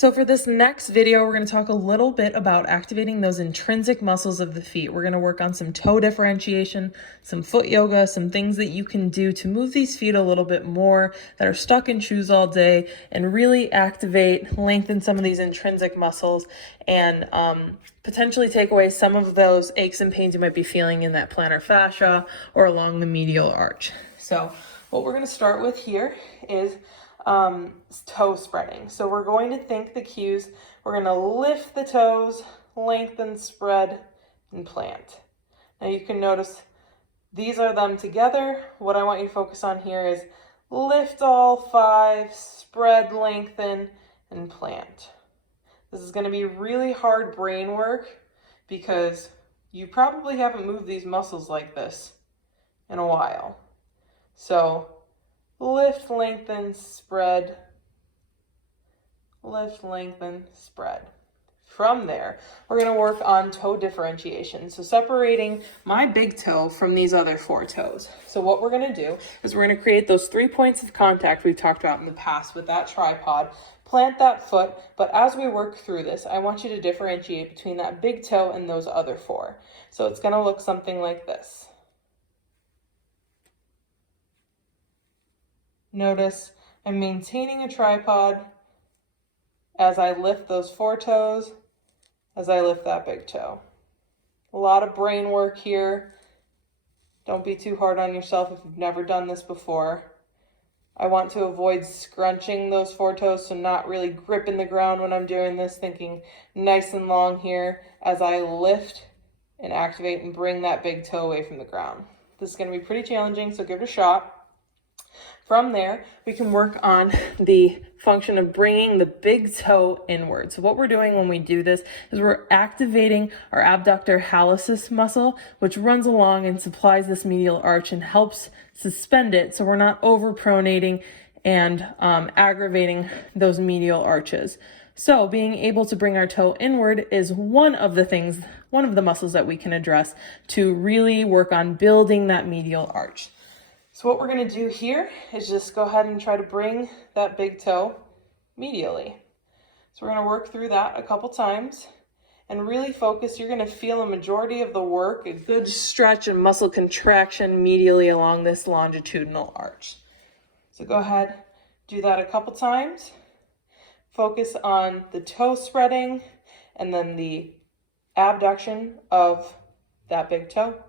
So for this next video, we're going to talk a little bit about activating those intrinsic muscles of the feet. We're going to work on some toe differentiation, some foot yoga, some things that you can do to move these feet a little bit more that are stuck in shoes all day and really activate, lengthen some of these intrinsic muscles and potentially take away some of those aches and pains you might be feeling in that plantar fascia or along the medial arch. So what we're going to start with here is toe spreading. So we're going to think the cues. We're going to lift the toes, lengthen, spread, and plant. Now you can notice these are them together. What I want you to focus on here is lift all 5, spread, lengthen, and plant. This is going to be really hard brain work because you probably haven't moved these muscles like this in a while. So lift, lengthen, spread, lift, lengthen, spread. From there, we're going to work on toe differentiation. So separating my big toe from these other 4 toes. So what we're going to do is we're going to create those 3 points of contact we've talked about in the past with that tripod, plant that foot, but as we work through this, I want you to differentiate between that big toe and those other 4. So it's going to look something like this. Notice I'm maintaining a tripod as I lift those 4 toes, as I lift that big toe. A lot of brain work here. Don't be too hard on yourself if you've never done this before. I want to avoid scrunching those 4 toes, so not really gripping the ground when I'm doing this, thinking nice and long here as I lift and activate and bring that big toe away from the ground. This is going to be pretty challenging, so give it a shot. From there, we can work on the function of bringing the big toe inward. So what we're doing when we do this is we're activating our abductor hallucis muscle, which runs along and supplies this medial arch and helps suspend it so we're not overpronating and aggravating those medial arches. So being able to bring our toe inward is one of the muscles that we can address to really work on building that medial arch. So what we're going to do here is just go ahead and try to bring that big toe medially. So we're going to work through that a couple times and really focus. You're going to feel a majority of the work, a good stretch and muscle contraction medially along this longitudinal arch. So go ahead, do that a couple times. Focus on the toe spreading and then the abduction of that big toe.